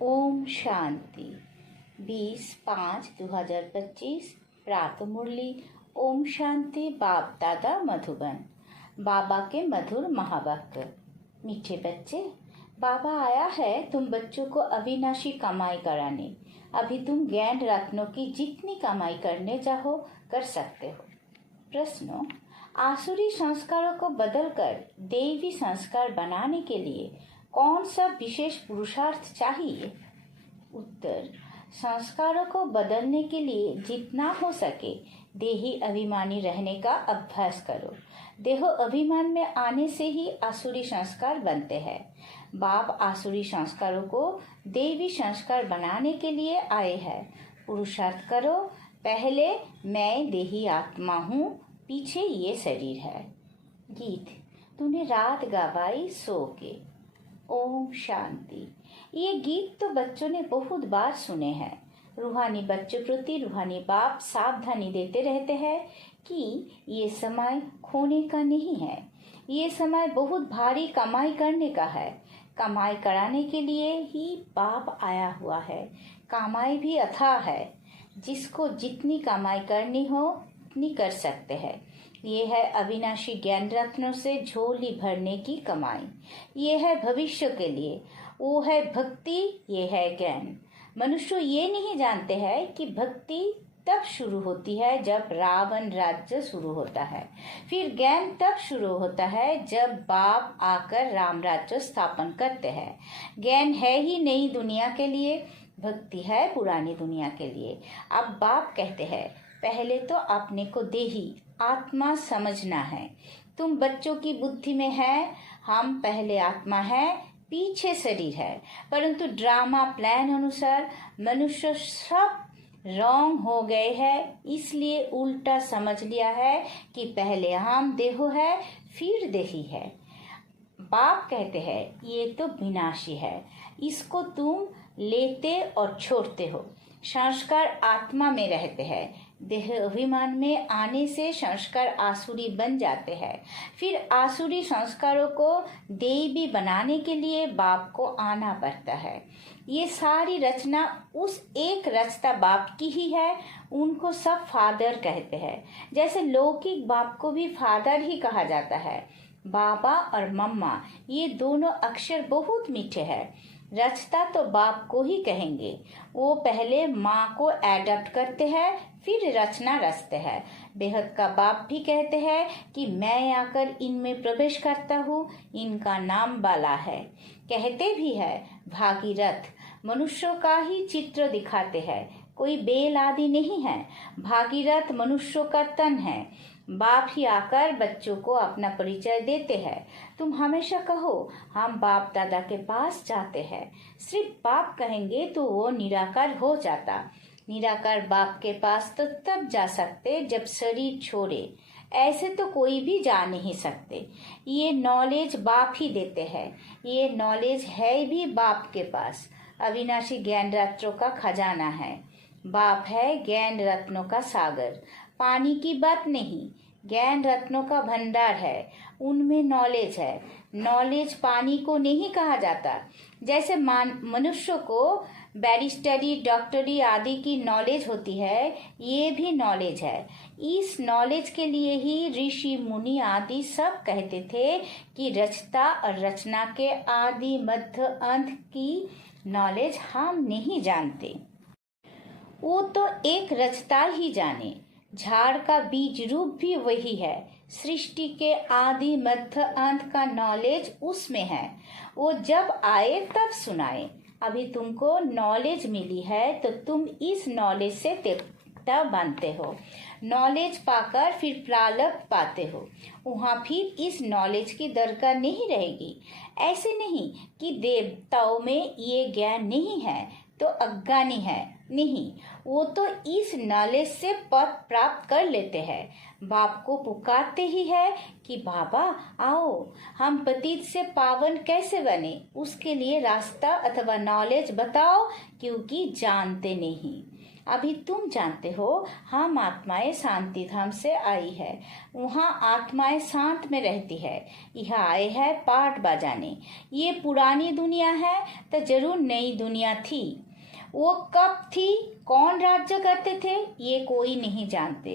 ओम शांति 20/5/2025 प्रातः मुरली। ओम शांति। बाप दादा मधुबन। बाबा के मधुर महावाक्य। मीठे बच्चे, बाबा आया है तुम बच्चों को अविनाशी कमाई कराने। अभी तुम ज्ञान रत्नों की जितनी कमाई करने चाहो कर सकते हो। प्रश्नों: आसुरी संस्कारों को बदलकर देवी संस्कार बनाने के लिए कौन सा विशेष पुरुषार्थ चाहिए? उत्तर: संस्कारों को बदलने के लिए जितना हो सके देही अभिमानी रहने का अभ्यास करो। देहो अभिमान में आने से ही आसुरी संस्कार बनते हैं। बाप आसुरी संस्कारों को देवी संस्कार बनाने के लिए आए हैं। पुरुषार्थ करो। पहले मैं देही आत्मा हूँ, पीछे ये शरीर है। गीत तूने रात गवाई सो के। ओम शांति। ये गीत तो बच्चों ने बहुत बार सुने हैं। रूहानी बच्चों प्रति रूहानी बाप सावधानी देते रहते हैं कि ये समय खोने का नहीं है। ये समय बहुत भारी कमाई करने का है। कमाई कराने के लिए ही बाप आया हुआ है। कमाई भी अथाह है। जिसको जितनी कमाई करनी हो उतनी कर सकते हैं। ये है अविनाशी ज्ञान रत्नों से झोली भरने की कमाई। ये है भविष्य के लिए। वो है भक्ति, ये है ज्ञान। मनुष्य ये नहीं जानते हैं कि भक्ति तब शुरू होती है जब रावण राज्य शुरू होता है। फिर ज्ञान तब शुरू होता है जब बाप आकर राम राज्य स्थापन करते हैं। ज्ञान है ही नई दुनिया के लिए, भक्ति है पुरानी दुनिया के लिए। अब बाप कहते हैं पहले तो अपने को देही आत्मा समझना है। तुम बच्चों की बुद्धि में है हम पहले आत्मा है, पीछे शरीर है। परंतु ड्रामा प्लान अनुसार मनुष्य सब रॉन्ग हो गए हैं, इसलिए उल्टा समझ लिया है कि पहले हम देहो है फिर देही है। बाप कहते हैं ये तो विनाशी है, इसको तुम लेते और छोड़ते हो। संस्कार आत्मा में रहते हैं। देह अभिमान में आने से संस्कार आसुरी बन जाते हैं। फिर आसुरी संस्कारों को देवी बनाने के लिए बाप को आना पड़ता है। ये सारी रचना उस एक रचता बाप की ही है। उनको सब फादर कहते हैं। जैसे लौकिक बाप को भी फादर ही कहा जाता है। बाबा और मम्मा ये दोनों अक्षर बहुत मीठे हैं। रचता तो बाप को ही कहेंगे। वो पहले माँ को एडॉप्ट करते हैं, फिर रचना रचते हैं। बेहद का बाप भी कहते हैं कि मैं आकर इनमें प्रवेश करता हूँ, इनका नाम बाला है। कहते भी है भागीरथ मनुष्यों का ही चित्र दिखाते हैं, कोई बेल आदि नहीं है। भागीरथ मनुष्यों का तन है। बाप ही आकर बच्चों को अपना परिचय देते हैं। तुम हमेशा कहो हम बाप दादा के पास जाते हैं। सिर्फ बाप कहेंगे तो वो निराकार हो जाता। निराकार बाप के पास तो तब जा सकते जब शरीर छोड़े। ऐसे तो कोई भी जा नहीं सकते। ये नॉलेज बाप ही देते हैं। ये नॉलेज है भी बाप के पास। अविनाशी ज्ञान रत्नों का खजाना है। बाप है ज्ञान रत्नों का सागर। पानी की बात नहीं, ज्ञान रत्नों का भंडार है। उनमें नॉलेज है। नॉलेज पानी को नहीं कहा जाता। जैसे मनुष्य को बैरिस्टरी डॉक्टरी आदि की नॉलेज होती है, ये भी नॉलेज है। इस नॉलेज के लिए ही ऋषि मुनि आदि सब कहते थे कि रचता और रचना के आदि मध्य अंत की नॉलेज हम नहीं जानते। वो तो एक रचता ही जाने। झाड़ का बीज रूप भी वही है। सृष्टि के आदि मध्य अंत का नॉलेज उसमें है। वो जब आए तब सुनाए। अभी तुमको नॉलेज मिली है तो तुम इस नॉलेज से देवता बनते हो। नॉलेज पाकर फिर प्रारब्ध पाते हो। वहाँ फिर इस नॉलेज की दरकार नहीं रहेगी। ऐसे नहीं कि देवताओं में ये ज्ञान नहीं है तो अज्ञानी है, नहीं। वो तो इस नॉलेज से पद प्राप्त कर लेते हैं। बाप को पुकारते ही है कि बाबा आओ, हम पतित से पावन कैसे बने, उसके लिए रास्ता अथवा नॉलेज बताओ, क्योंकि जानते नहीं। अभी तुम जानते हो हम आत्माएं शांति धाम से आई है, वहाँ आत्माएं शांत में रहती है। यह आए है पाठ बजाने। ये पुरानी दुनिया है तो जरूर नई दुनिया थी। वो कब थी, कौन राज्य करते थे, ये कोई नहीं जानते।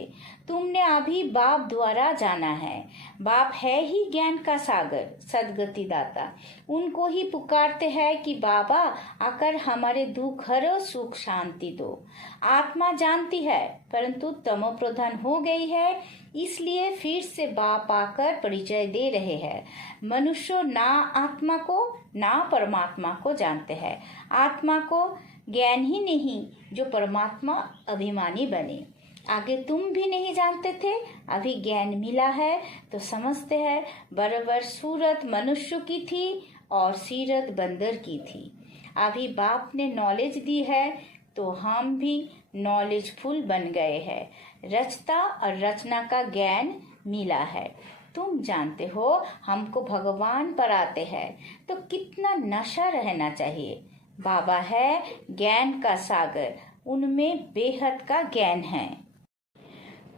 तुमने अभी बाप द्वारा जाना है। बाप है ही ज्ञान का सागर, सदगति दाता। उनको ही पुकारते हैं कि बाबा आकर हमारे दुख हरो, सुख शांति दो। आत्मा जानती है परंतु तमो प्रधान हो गई है, इसलिए फिर से बाप आकर परिचय दे रहे हैं। मनुष्य ना आत्मा को ना परमात्मा को जानते हैं। आत्मा को ज्ञान ही नहीं जो परमात्मा अभिमानी बने। आगे तुम भी नहीं जानते थे, अभी ज्ञान मिला है तो समझते हैं बराबर सूरत मनुष्य की थी और सीरत बंदर की थी। अभी बाप ने नॉलेज दी है तो हम भी नॉलेजफुल बन गए हैं। रचता और रचना का ज्ञान मिला है। तुम जानते हो हमको भगवान पर आते हैं तो कितना नशा रहना चाहिए। बाबा है ज्ञान का सागर, उनमें बेहद का ज्ञान है।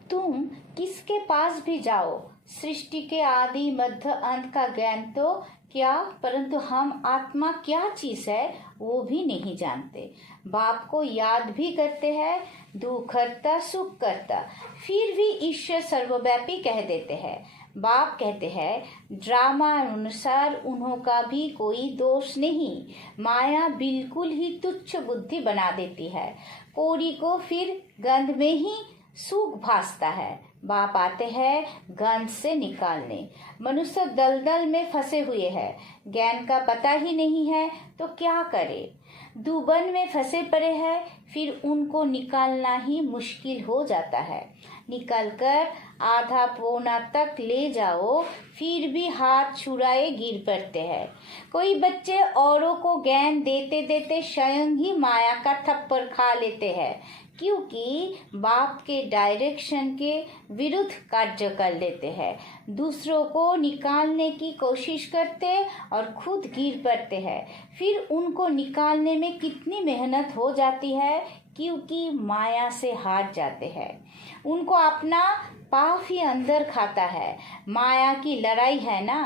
तुम किसके पास भी जाओ, सृष्टि के आदि मध्य अंत का ज्ञान तो क्या, परंतु हम आत्मा क्या चीज है वो भी नहीं जानते। बाप को याद भी करते हैं, दुख करता सुख करता, फिर भी ईश्वर सर्वव्यापी कह देते हैं। बाप कहते हैं ड्रामा अनुसार उन्हों का भी कोई दोष नहीं। माया बिल्कुल ही तुच्छ बुद्धि बना देती है। कोड़ी को फिर गंध में ही सुख भासता है। बाप आते हैं गंध से निकालने। मनुष्य दलदल में फंसे हुए हैं, ज्ञान का पता ही नहीं है तो क्या करे। दुबन में फंसे पड़े हैं, फिर उनको निकालना ही मुश्किल हो जाता है। निकलकर आधा पौना तक ले जाओ, फिर भी हाथ छुड़ाए गिर पड़ते हैं। कोई बच्चे औरों को ज्ञान देते देते स्वयं ही माया का थप्पड़ खा लेते हैं, क्योंकि बाप के डायरेक्शन के विरुद्ध कार्य कर लेते हैं। दूसरों को निकालने की कोशिश करते और खुद गिर पड़ते हैं। फिर उनको निकालने में कितनी मेहनत हो जाती है, क्योंकि माया से हार जाते हैं। उनको अपना पाप ही अंदर खाता है। माया की लड़ाई है ना।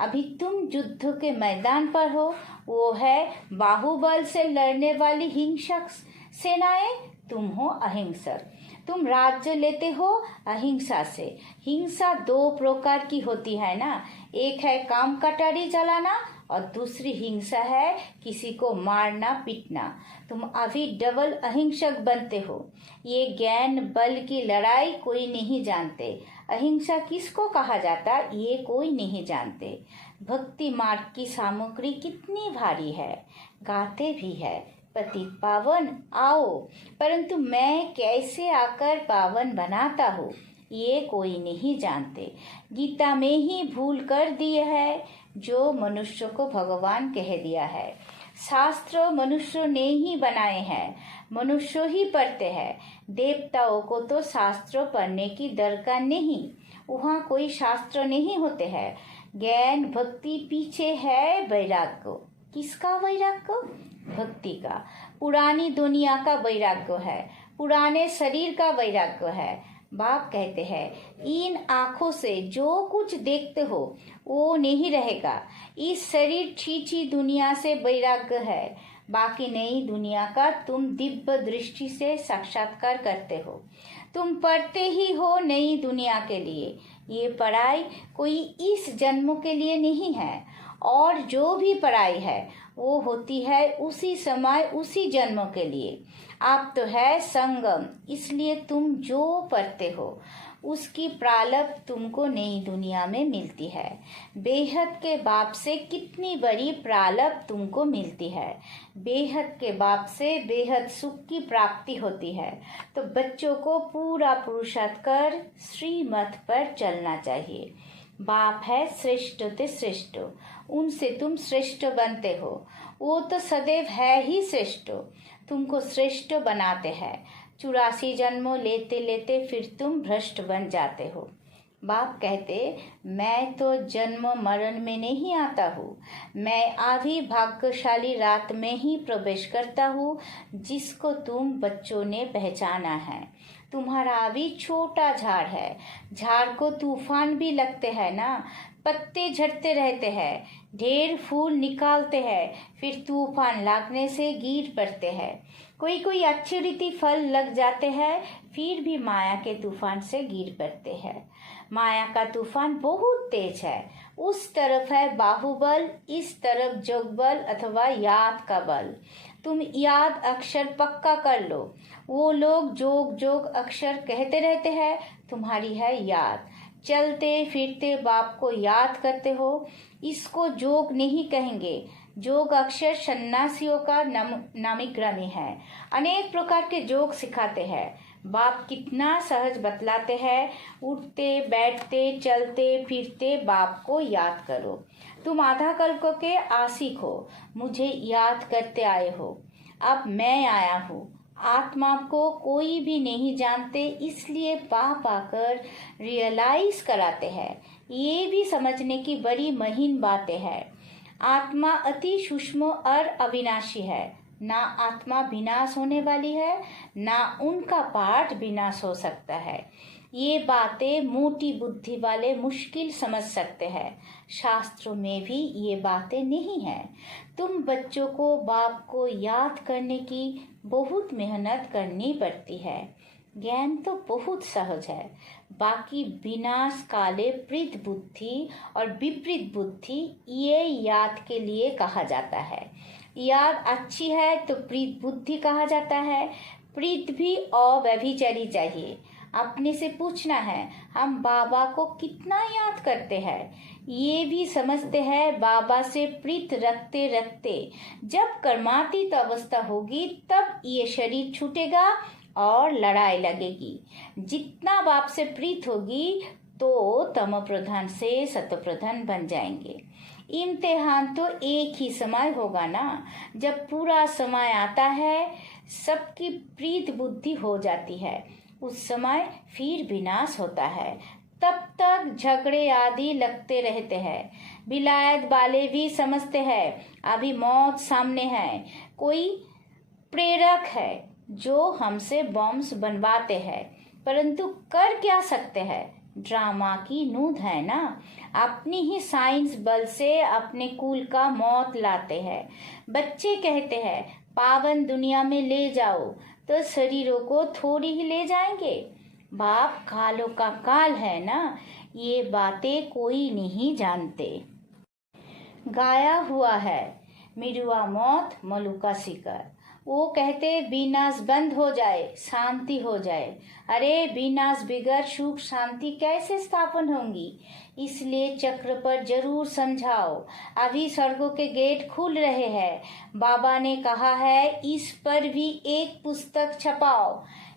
अभी तुम युद्ध के मैदान पर हो, वो है बाहुबल से लड़ने वाली हिंसक सेनाएं, तुम हो अहिंसक। तुम राज्य लेते हो अहिंसा से। हिंसा दो प्रकार की होती है ना, एक है काम कटारी चलाना और दूसरी हिंसा है किसी को मारना पीटना। तुम अभी डबल अहिंसक बनते हो। ये ज्ञान बल की लड़ाई कोई नहीं जानते। अहिंसा किसको कहा जाता ये कोई नहीं जानते। भक्ति मार्ग की सामग्री कितनी भारी है, गाते भी है पतित पावन आओ, परंतु मैं कैसे आकर पावन बनाता हूँ ये कोई नहीं जानते। गीता में ही भूल कर दिए है जो मनुष्य को भगवान कह दिया है। शास्त्र मनुष्य ने ही बनाए हैं, मनुष्य ही पढ़ते हैं। देवताओं को तो शास्त्र पढ़ने की दरकार नहीं, वहाँ कोई शास्त्र नहीं होते हैं। ज्ञान भक्ति पीछे है वैराग्य। किसका वैराग्य? भक्ति का। पुरानी दुनिया का वैराग्य है, पुराने शरीर का वैराग्य है। बाप कहते हैं इन आँखों से जो कुछ देखते हो वो नहीं रहेगा। इस शरीर छीछी दुनिया से वैराग्य है, बाकी नई दुनिया का तुम दिव्य दृष्टि से साक्षात्कार करते हो। तुम पढ़ते ही हो नई दुनिया के लिए। ये पढ़ाई कोई इस जन्म के लिए नहीं है, और जो भी पढ़ाई है वो होती है उसी समय उसी जन्म के लिए। आप तो है संगम, इसलिए तुम जो पढ़ते हो उसकी प्रारब्ध तुमको नई दुनिया में मिलती है। बेहद के बाप से कितनी बड़ी प्रारब्ध तुमको मिलती है। बेहद के बाप से बेहद सुख की प्राप्ति होती है। तो बच्चों को पूरा पुरुषार्थ कर श्रीमत पर चलना चाहिए। बाप है श्रेष्ठ ते श्रेष्ठ, उनसे तुम श्रेष्ठ बनते हो। वो तो सदैव है ही श्रेष्ठ, तुमको श्रेष्ठ बनाते हैं। 84 जन्मों लेते लेते फिर तुम भ्रष्ट बन जाते हो। बाप कहते, मैं तो जन्म मरण में नहीं आता हूँ, मैं आधी भाग्यशाली रात में ही प्रवेश करता हूँ जिसको तुम बच्चों ने पहचाना है। तुम्हारा अभी छोटा झाड़ है, झाड़ को तूफान भी लगते हैं ना, पत्ते झड़ते रहते हैं, ढेर फूल निकालते हैं, फिर तूफान लगने से गिर पड़ते हैं। कोई कोई अच्छी रीति फल लग जाते हैं, फिर भी माया के तूफान से गिर पड़ते हैं। माया का तूफान बहुत तेज है, उस तरफ है बाहुबल, इस तरफ जोगबल अथवा याद का बल। तुम याद अक्षर पक्का कर लो। वो लोग जोग जोग अक्षर कहते रहते हैं, तुम्हारी है याद। चलते फिरते बाप को याद करते हो, इसको जोग नहीं कहेंगे। जोग अक्षर सन्यासियों का नामिक्रमी है। अनेक प्रकार के जोग सिखाते हैं। बाप कितना सहज बतलाते हैं। उठते बैठते चलते फिरते बाप को याद करो। तुम आधा कल्प के आशिक हो, मुझे याद करते आए हो। अब मैं आया हूँ। आत्मा को कोई भी नहीं जानते, इसलिए बाप आकर रियलाइज कराते हैं। ये भी समझने की बड़ी महीन बातें हैं। आत्मा अति सूक्ष्म और अविनाशी है। ना आत्मा विनाश होने वाली है, ना उनका पाठ विनाश हो सकता है। ये बातें मोटी बुद्धि वाले मुश्किल समझ सकते हैं। शास्त्रों में भी ये बातें नहीं है। तुम बच्चों को बाप को याद करने की बहुत मेहनत करनी पड़ती है। ज्ञान तो बहुत सहज है, बाकी विनाश काले प्रीत बुद्धि और विपरीत बुद्धि ये याद के लिए कहा जाता है। याद अच्छी है तो प्रीत बुद्धि कहा जाता है। प्रीत भी अव्यभिचारी चाहिए। अपने से पूछना है, हम बाबा को कितना याद करते हैं। ये भी समझते हैं बाबा से प्रीत रखते रखते जब कर्मातीत अवस्था होगी तब ये शरीर छूटेगा और लड़ाई लगेगी। जितना बाप से प्रीत होगी तो तम प्रधान से सत्व प्रधान बन जाएंगे। इम्तिहान तो एक ही समय होगा ना। जब पूरा समय आता है, सबकी प्रीत बुद्धि हो जाती है, उस समय फिर विनाश होता है। तब तक झगड़े आदि लगते रहते हैं। विलायत वाले भी समझते हैं अभी मौत सामने है। कोई प्रेरक है जो हमसे बॉम्ब्स बनवाते हैं, परंतु कर क्या सकते हैं। ड्रामा की नूंद है ना। अपनी ही साइंस बल से अपने कुल का मौत लाते हैं। बच्चे कहते हैं पावन दुनिया में ले जाओ, तो शरीरों को थोड़ी ही ले जाएंगे। बाप कालों का काल है ना, ये बातें कोई नहीं जानते। गाया हुआ है, मिरुआ मौत मलुका शिकर। वो कहते विनाश बंद हो जाए, शांति हो जाए। अरे विनाश बिगड़ सुख शांति कैसे स्थापन होंगी। इसलिए चक्र पर जरूर समझाओ। अभी स्वर्गों के गेट खुल रहे हैं। बाबा ने कहा है इस पर भी एक पुस्तक छपाओ,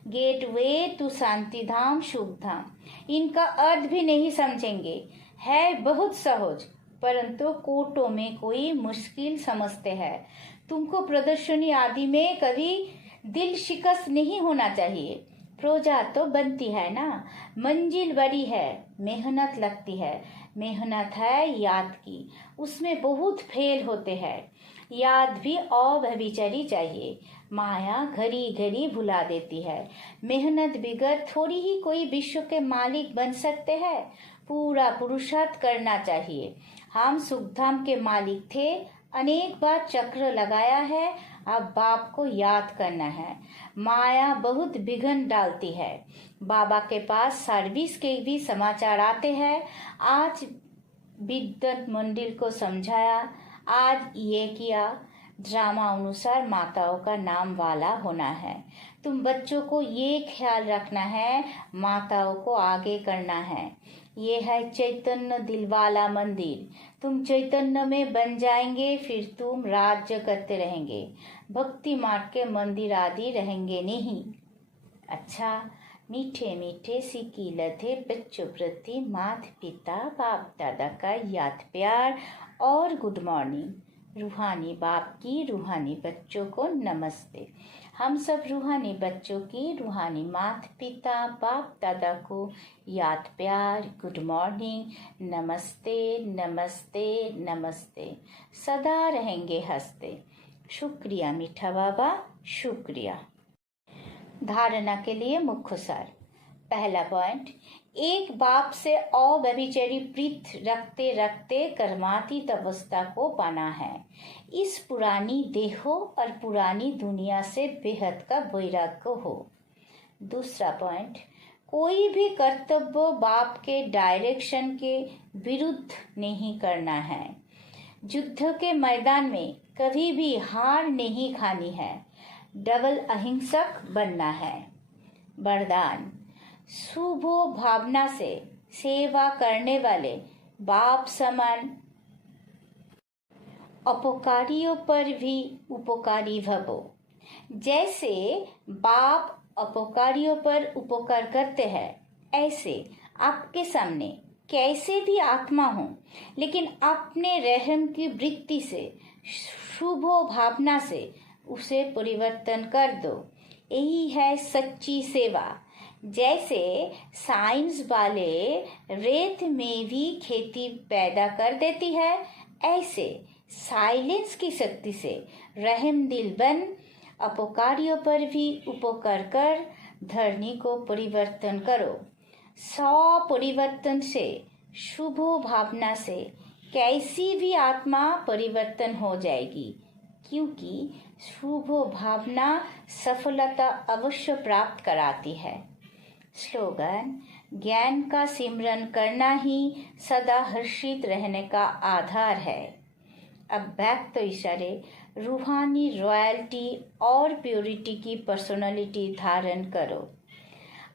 गेट वे टू शांति धाम सुख धाम। इनका अर्थ भी नहीं समझेंगे, है बहुत सहज, परंतु कोटों में कोई मुश्किल समझते हैं। तुमको प्रदर्शनी आदि में कभी दिल शिकस्त नहीं होना चाहिए। प्रोजा तो बनती है ना, मंजिल बड़ी है, मेहनत लगती है। मेहनत है याद की, उसमें बहुत फेल होते हैं। याद भी अव्यभिचारी चाहिए। माया घड़ी घड़ी भुला देती है। मेहनत बिगड़ थोड़ी ही कोई विश्व के मालिक बन सकते हैं। पूरा पुरुषार्थ करना चाहिए। हम सुखधाम के मालिक थे, अनेक बार चक्र लगाया है, अब बाप को याद करना है। माया बहुत विघ्न डालती है। बाबा के पास सर्विस के भी समाचार आते हैं। आज विद्युत मंडिल को समझाया, आज ये किया। ड्रामा अनुसार माताओं का नाम वाला होना है। तुम बच्चों को ये ख्याल रखना है, माताओं को आगे करना है। ये है चैतन्य दिलवाला मंदिर। तुम चैतन्य में बन जाएंगे, फिर तुम राज्य करते रहेंगे। भक्ति मार्ग के मंदिर आदि रहेंगे नहीं। अच्छा, मीठे मीठे सिक्की लधे बच्चों प्रति माता पिता बाप दादा का याद प्यार और गुड मॉर्निंग। रूहानी बाप की रूहानी बच्चों को नमस्ते। हम सब रूहानी बच्चों की रूहानी माता पिता बाप दादा को याद प्यार गुड मॉर्निंग, नमस्ते नमस्ते नमस्ते। सदा रहेंगे हंसते। शुक्रिया मीठा बाबा, शुक्रिया। धारणा के लिए मुख्य सार। पहला पॉइंट, एक बाप से अव्यभिचारी प्रीत रखते रखते कर्मातीत अवस्था को पाना है। इस पुरानी देहों और पुरानी दुनिया से बेहद का वैराग्य हो। दूसरा पॉइंट, कोई भी कर्तव्य बाप के डायरेक्शन के विरुद्ध नहीं करना है। युद्ध के मैदान में कभी भी हार नहीं खानी है, डबल अहिंसक बनना है। वरदान, शुभ भावना से सेवा करने वाले बाप समान अपकारियों पर भी उपकारी भवो। जैसे बाप अपकारियों पर उपकार करते हैं, ऐसे आपके सामने कैसे भी आत्मा हो, लेकिन अपने रहम की वृत्ति से शुभ भावना से उसे परिवर्तन कर दो। यही है सच्ची सेवा। जैसे साइंस वाले रेत में भी खेती पैदा कर देती है, ऐसे साइलेंस की शक्ति से रहम दिल बन अपकारियों पर भी उपकार कर धरनी को परिवर्तन करो। 100 परिवर्तन से शुभ भावना से कैसी भी आत्मा परिवर्तन हो जाएगी, क्योंकि शुभ भावना सफलता अवश्य प्राप्त कराती है। स्लोगन, ज्ञान का सिमरन करना ही सदा हर्षित रहने का आधार है। अब बैक तो इशारे रूहानी रॉयल्टी और प्योरिटी की पर्सनालिटी धारण करो।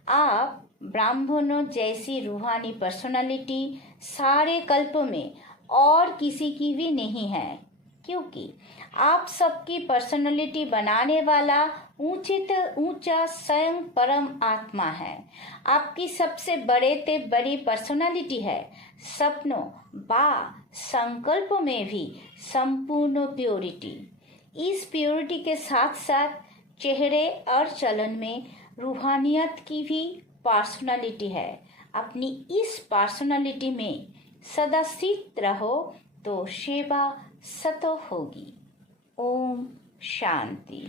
आप ब्राह्मणों जैसी रूहानी पर्सनालिटी सारे कल्प में और किसी की भी नहीं है, क्योंकि आप सबकी पर्सनालिटी बनाने वाला ऊंचा स्वयं परम आत्मा है। आपकी सबसे बड़े ते बड़ी पर्सनालिटी है सपनों बा संकल्प में भी संपूर्ण प्योरिटी। इस प्योरिटी के साथ साथ चेहरे और चलन में रूहानियत की भी पर्सनालिटी है। अपनी इस पर्सनालिटी में सदा स्थित रहो तो सेवा सतो होगी। ओम शांति।